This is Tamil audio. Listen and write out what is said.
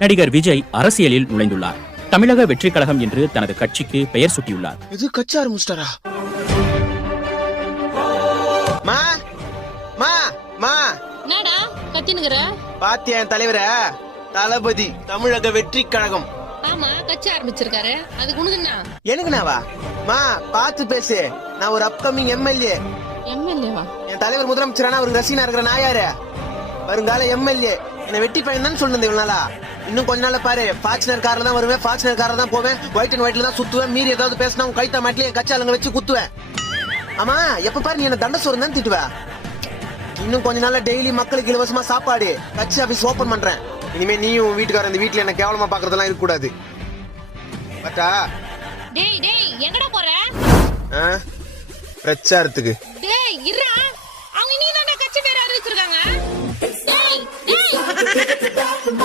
நடிகர் விஜய் அரசியலில் நுழைந்துள்ளார். தமிழக வெற்றி கழகம் என்று தனது கட்சிக்கு பெயர் சூட்டியுள்ளார். இது கட்சி ஆரம்பிச்சிட்டாரா? மா மா மா என்னடா கத்தினுக்குற? பாத்தியா என் தலைவர தளபதி தமிழக வெற்றி கழகம். ஆமா கட்சி ஆரம்பிச்சிருக்காரு, அதுக்கு உனக்கு என்ன? எனக்கு நாவா? மா பாத்து பேசு, நான் ஒரு அப்கமிங் எம்எல்ஏ. எம்எல்ஏவா? என் தலைவர் முதலமைச்சரானா அவருக்கு ரசிகனா இருக்கிற நான் யாரு? வருங்கால எம்எல்ஏ. என்ன வெட்டி பையன் தான் சொல்லுது இவ்வளவு நாளா. இன்னும் கொஞ்ச நாள்ல பாரு, ஃபார்ச்சுனர் கார்ல தான் வருவேன், ஃபார்ச்சுனர் கார்ல தான் போவேன், ஒயிட் அண்ட் ஒயிட்ல தான் சுத்துவேன். மீறி ஏதாவது பேசினா உன் கைத்தா மாட்டிலே என் கட்சி ஆளுங்க வச்சு குத்துவேன். ஆமா எப்ப பாரு நீ என்ன தண்ட சோறு தான் திட்டுவ. இன்னும் கொஞ்ச நாள்ல டெய்லி மக்களுக்கு இலவசமா சாப்பாடு, கட்சி ஆபீஸ் ஓபன் பண்றேன். இனிமே நீயும் வீட்டுக்கார இந்த வீட்டுல என்ன கேவலமா பாக்குறதெல்லாம் இருக்க கூடாது. பட்டா டேய் டேய் எங்கடா போற? பிரச்சாரத்துக்கு. டேய் இருடா, அவங்க நீ தான கட்சி பேர் அறிவிச்சிருக்காங்க.